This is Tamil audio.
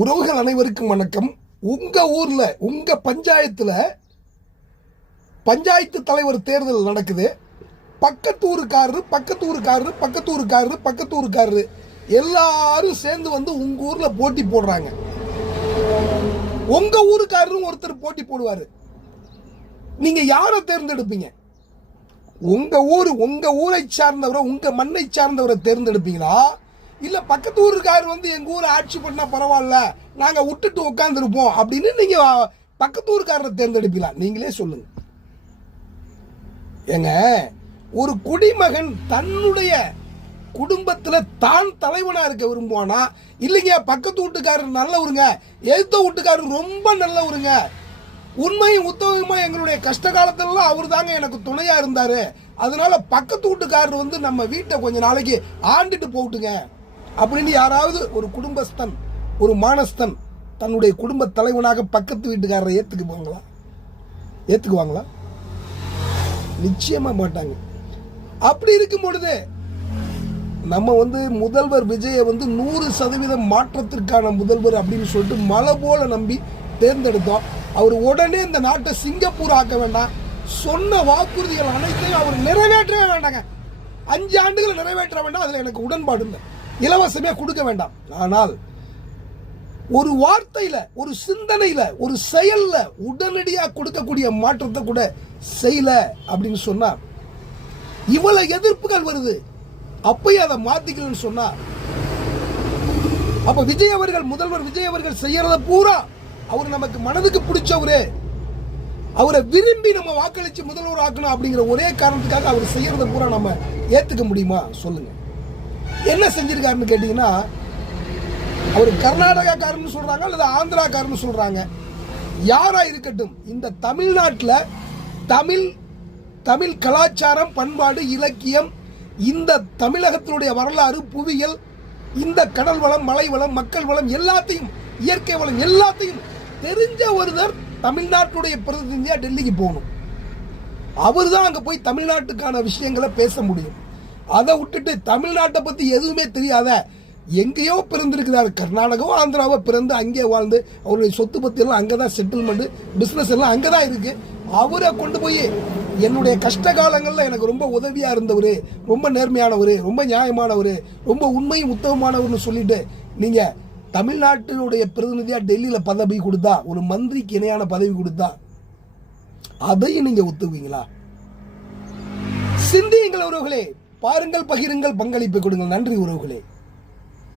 உறவுகள் அனைவருக்கும் வணக்கம். உங்க ஊர்ல உங்க பஞ்சாயத்துல பஞ்சாயத்து தலைவர் தேர்தல் நடக்குது. பக்கத்தூருக்காரரு எல்லாரும் சேர்ந்து வந்து உங்க ஊர்ல போட்டி போடுறாங்க. உங்க ஊருக்காரரும் ஒருத்தர் போட்டி போடுவாரு. நீங்க யாரை தேர்ந்தெடுப்பீங்க? உங்க ஊரை சார்ந்தவரை, உங்க மண்ணை சார்ந்தவரை தேர்ந்தெடுப்பீங்களா? இல்ல பக்கத்து ஊருக்காரர் வந்து எங்க ஊரை ஆட்சி பண்ணா பரவாயில்ல, நாங்க விட்டுட்டு உட்காந்துருப்போம் அப்படின்னு நீங்க பக்கத்து ஊருக்காரரை தேர்ந்தெடுப்பீங்களா? நீங்களே சொல்லுங்க. ஏங்க, ஒரு குடிமகன் தன்னுடைய குடும்பத்துல தான் தலைவனா இருக்க விரும்புவானா? இல்லைங்க, பக்கத்து வீட்டுக்காரர் நல்லவருங்க, எழுத்த வீட்டுக்காரர் ரொம்ப நல்லவருங்க, உண்மையும் உத்தமமா எங்களுடைய கஷ்ட காலத்துல அவர் தாங்க எனக்கு துணையா இருந்தாரு, அதனால பக்கத்து வீட்டுக்காரர் வந்து நம்ம வீட்டை கொஞ்ச நாளைக்கு ஆண்டுட்டு போட்டுங்க அப்படின்னு யாராவது ஒரு குடும்பஸ்தன், ஒரு மானஸ்தன் தன்னுடைய குடும்ப தலைவனாக பக்கத்து வீட்டுக்காரரை ஏத்துக்குவாங்களா? நிச்சயமா மாட்டாங்க. அப்படி இருக்கும் பொழுது நம்ம வந்து முதல்வர் விஜயை வந்து 100% மாற்றத்திற்கான முதல்வர் அப்படின்னு சொல்லிட்டு மலை போல நம்பி தேர்ந்தெடுத்தோம். அவர் உடனே இந்த நாட்டை சிங்கப்பூர் ஆக்க வேண்டாம், சொன்ன வாக்குறுதிகள் அனைத்தையும் அவர் நிறைவேற்றவே வேண்டாங்க. 5 ஆண்டுகள் நிறைவேற்ற வேண்டாம், அதுல எனக்கு உடன்பாடு இல்லை. இலவசமே கொடுக்க வேண்டாம். ஆனால் ஒரு வார்த்தையில, ஒரு சிந்தனையில, ஒரு செயல்ல உடனடியாக கொடுக்கக்கூடிய மாற்றத்தை கூட செய்யல அப்படின்னு சொன்னா இவ்வளவு எதிர்ப்புகள் வருது. அப்பயும் அதை மாத்திக்கலன்னு சொன்னா அப்ப விஜய் அவர்கள், முதல்வர் விஜய் அவர்கள் செய்யறத பூரா அவர் நமக்கு மனதுக்கு பிடிச்சவரு, அவரை விரும்பி நம்ம வாக்களிச்சு முதல்வர் ஆக்கணும் அப்படிங்கிற ஒரே காரணத்துக்காக அவர் செய்யறத பூரா நம்ம ஏத்துக்க முடியுமா? சொல்லுங்க. என்ன செஞ்சிருக்காருன்னு கேட்டீங்கன்னா, அவர் கர்நாடகாக்காரன்னு சொல்றாங்க அல்லது ஆந்திராக்காரன்னு சொல்றாங்க, யாரா இருக்கட்டும், இந்த தமிழ்நாட்டில் தமிழ் கலாச்சாரம், பண்பாடு, இலக்கியம், இந்த தமிழகத்தினுடைய வரலாறு, புவியியல், இந்த கடல் வளம், மலை வளம், மக்கள் வளம், எல்லாத்தையும், இயற்கை வளம் எல்லாத்தையும் தெரிஞ்ச ஒருவர் தமிழ்நாட்டுடைய பிரதிநிதியா டெல்லிக்கு போகணும். அவர் தான் அங்க போய் தமிழ்நாட்டுக்கான விஷயங்களை பேச முடியும். அதை விட்டுட்டு தமிழ்நாட்டை பத்தி எதுவுமே தெரியாத, எங்கேயோ பிறந்திருக்கிறார், கர்நாடகாவோ ஆந்திராவோ பிறந்து அங்கே வாழ்ந்து அவருடைய சொத்து பத்தி எல்லாம் அங்கதான் செட்டில்மெண்ட், பிசினஸ் எல்லாம் அங்கதான் இருக்கு. அவரை கொண்டு போய் என்னுடைய கஷ்ட காலங்கள்ல எனக்கு ரொம்ப உதவியா இருந்தவர், ரொம்ப நேர்மையானவர், ரொம்ப நியாயமானவர், ரொம்ப உண்மையும் உத்தமமானவர்னு சொல்லிட்டு நீங்க தமிழ்நாட்டினுடைய பிரதிநிதியா டெல்லியில பதவி கொடுத்தா, ஒரு மந்திரிக்கு இணையான பதவி கொடுத்தா அதையும் நீங்க ஒத்துக்குவீங்களா? சிந்தியுங்கள் உறவுகளே, பாருங்கள், பகிருங்கள், பங்களிப்பு கொடுங்கள். நன்றி உறவுகளே.